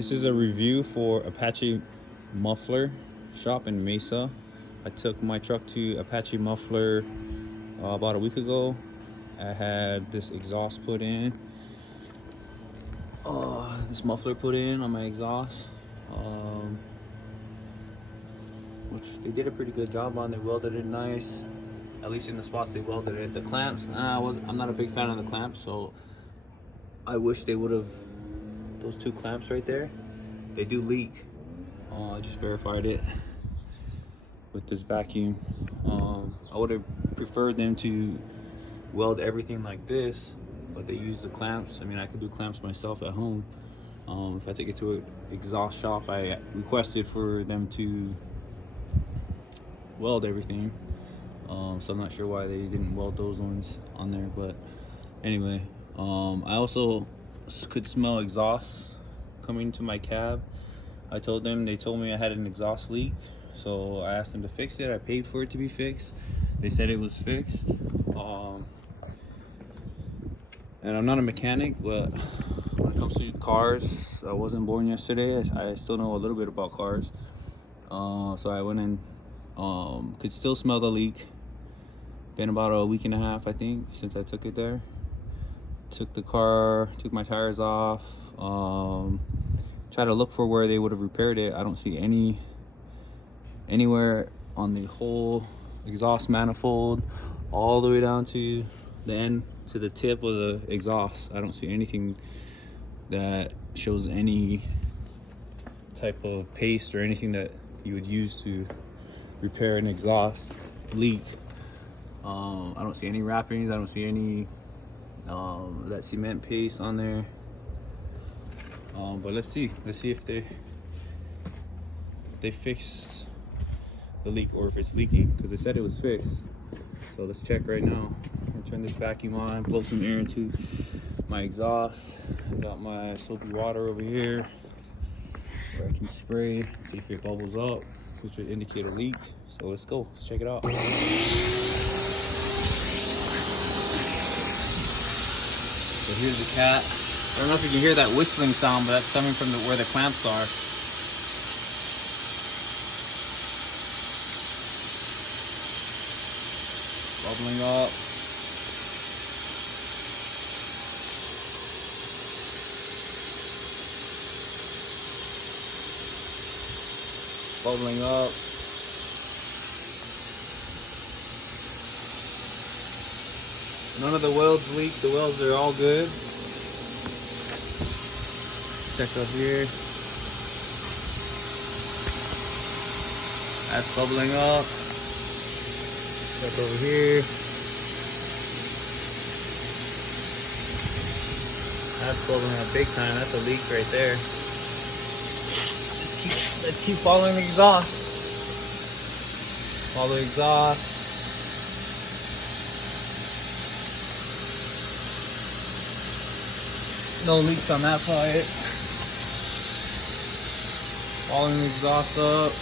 This is a review for Apache Muffler shop in Mesa. I took my truck to Apache Muffler about a week ago. I had this exhaust put in. This muffler put in on my exhaust, which they did a pretty good job on. They welded it nice, at least in the spots they welded it. The clamps, I'm not a big fan of the clamps, so I wish they would have. Those two clamps right there, they do leak. I just verified it with this vacuum. I would have preferred them to weld everything like this, but they use the clamps. I mean, I could do clamps myself at home. If I take it to an exhaust shop, I requested for them to weld everything. So I'm not sure why they didn't weld those ones on there, but anyway, I also could smell exhaust coming to my cab. They told me I had an exhaust leak, so I asked them to fix it. I paid for it to be fixed. They said it was fixed. And I'm not a mechanic, but when it comes to cars, I wasn't born yesterday. I still know a little bit about cars. So I went in, could still smell the leak. Been about a week and a half, I think, since I took it there. Took my tires off, tried to look for where they would have repaired it. I don't see anywhere on the whole exhaust manifold all the way down to the end, to the tip of the exhaust. I don't see anything that shows any type of paste or anything that you would use to repair an exhaust leak. I don't see any wrappings. I don't see any that cement paste on there. But let's see if they fixed the leak, or if it's leaking, because they said it was fixed. So let's check right now. I'll turn this vacuum on, blow some air into my exhaust. I got my soapy water over here where I can spray, see if it bubbles up, which would indicate a leak. So let's go, let's check it out. So here's the cat. I don't know if you can hear that whistling sound, but that's coming from where the clamps are. Bubbling up. Bubbling up. None of the welds leak. The welds are all good. Check up here. That's bubbling up. Check over here. That's bubbling up big time. That's a leak right there. Let's keep following the exhaust. Follow the exhaust. No leaks on that part. Following the exhaust up.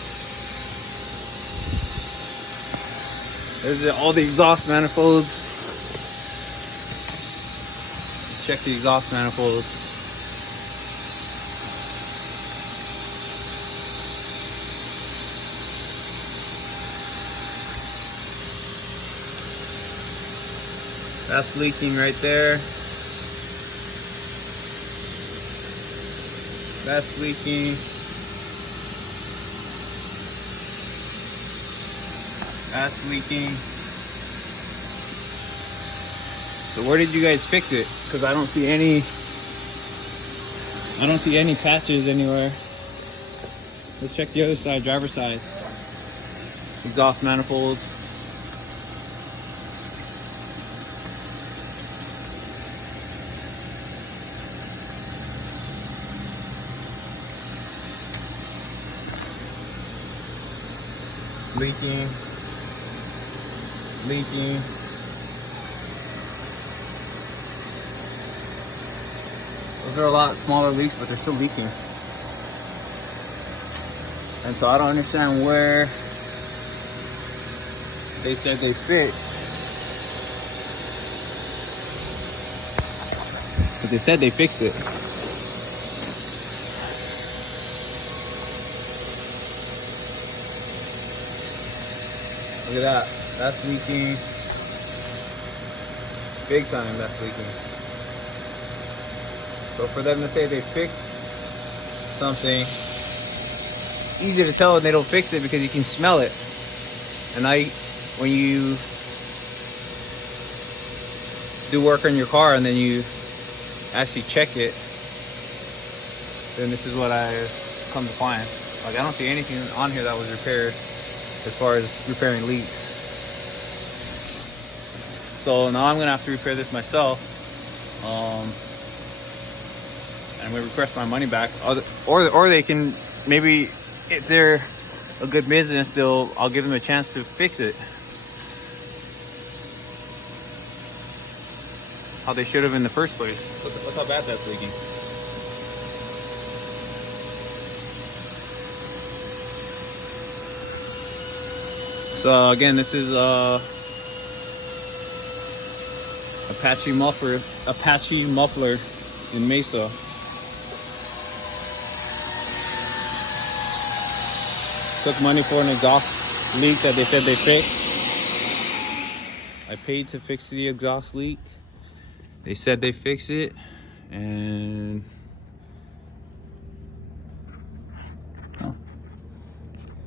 There's all the exhaust manifolds. Let's check the exhaust manifolds. That's leaking right there. That's leaking. That's leaking. So where did you guys fix it? Because I don't see any patches anywhere. Let's check the other side, driver's side. Exhaust manifolds. Leaking. Those are a lot smaller leaks, but they're still leaking. And so I don't understand where they said they fixed. Because they said they fixed it. Look at that. That's leaking. Big time, that's leaking. So for them to say they fixed something, it's easy to tell when they don't fix it because you can smell it. And when you do work on your car and then you actually check it, then this is what I come to find. Like, I don't see anything on here that was repaired as far as repairing leaks. So now I'm gonna have to repair this myself. And I'm gonna request my money back. Or they can, maybe if they're a good business, I'll give them a chance to fix it. How they should have in the first place. Look how bad that's leaking. So again, this is Apache Muffler in Mesa. Took money for an exhaust leak that they said they fixed. I paid to fix the exhaust leak. They said they fixed it, and oh,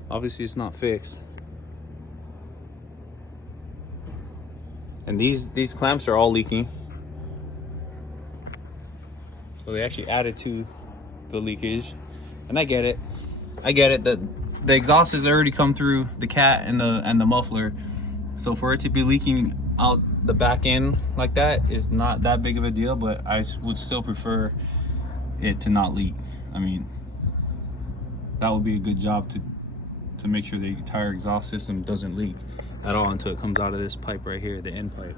obviously it's not fixed. And these clamps are all leaking. So they actually added to the leakage. And I get it. I get it that the exhaust has already come through the cat and the muffler. So for it to be leaking out the back end like that is not that big of a deal, but I would still prefer it to not leak. I mean, that would be a good job to make sure the entire exhaust system doesn't leak at all until it comes out of this pipe right here, the end pipe.